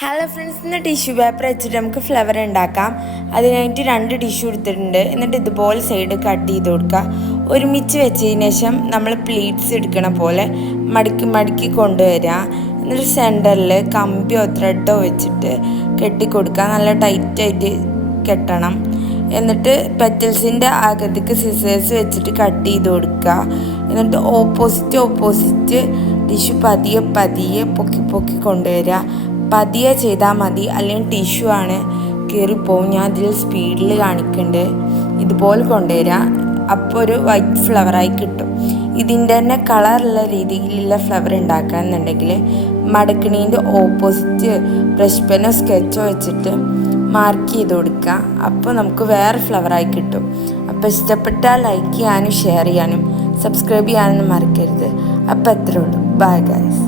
Hello friends, ഇന്ന് tissue paper വെച്ചിട്ട് നമുക്ക് ഫ്ലവർ ഉണ്ടാക്കാം. അതിനായിട്ട് 2 ടിഷ്യൂ എടുത്തിട്ടുണ്ട്. എന്നിട്ട് ഇതുപോലെ സൈഡ് കട്ട് ചെയ്ത് കൊടുക്കുക. ഒരുമിച്ച് വെച്ചതിന് ശേഷം നമ്മൾ പ്ലീറ്റ്സ് എടുക്കണ പോലെ മടക്കി മടക്കി കൊണ്ടുവരിക. എന്നിട്ട് സെൻറ്ററിൽ കമ്പിയോ ത്രെഡോ വെച്ചിട്ട് കെട്ടിക്കൊടുക്കുക. നല്ല ടൈറ്റായിട്ട് കെട്ടണം. എന്നിട്ട് പെറ്റൽസിൻ്റെ അകത്തേക്ക് സിസേഴ്സ് വെച്ചിട്ട് കട്ട് ചെയ്ത് കൊടുക്കുക. എന്നിട്ട് ഓപ്പോസിറ്റ് ടിഷ്യൂ പതിയെ പൊക്കി കൊണ്ടുവരിക. പതിയെ ചെയ്താൽ മതി, അല്ലെങ്കിൽ ടിഷ്യൂ ആണ് കീറിപ്പോവും. ഞാൻ ഇതിൽ സ്പീഡിൽ കാണിക്കുന്നുണ്ട്. ഇതുപോലെ കൊണ്ടുവരിക. അപ്പോൾ ഒരു വൈറ്റ് ഫ്ലവറായി കിട്ടും. ഇതിൻ്റെ തന്നെ കളറുള്ള രീതിയിലുള്ള ഫ്ലവർ ഉണ്ടാക്കുകയെന്നുണ്ടെങ്കിൽ മടക്കണീൻ്റെ ഓപ്പോസിറ്റ് ബ്രഷ് പെന്നോ സ്കെച്ചോ വെച്ചിട്ട് മാർക്ക് ചെയ്ത് കൊടുക്കുക. അപ്പോൾ നമുക്ക് വേറെ ഫ്ലവറായി കിട്ടും. അപ്പോൾ ഇഷ്ടപ്പെട്ടാൽ ലൈക്ക് ചെയ്യാനും ഷെയർ ചെയ്യാനും സബ്സ്ക്രൈബ് ചെയ്യാനൊന്നും മറക്കരുത്. അപ്പോൾ അത്രേ ഉള്ളൂ. Bye guys.